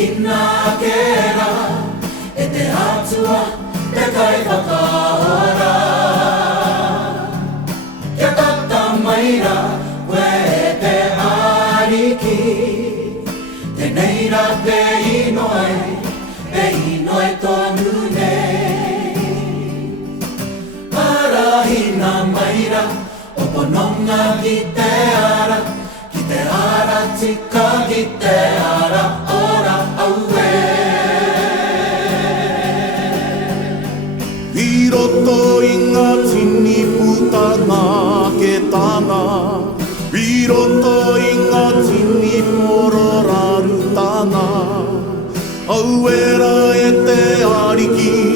Kina kera e te atua te kai whakaora. Kia tata maira koe e te ariki, tenei rā te inoe tonu nei. Arahina maira o pononga ki te ara tika ki te ara ora aue. I roto i ngā tini putanga ke tanga, i roto i ngā tini moro raru tanga, auera e te ariki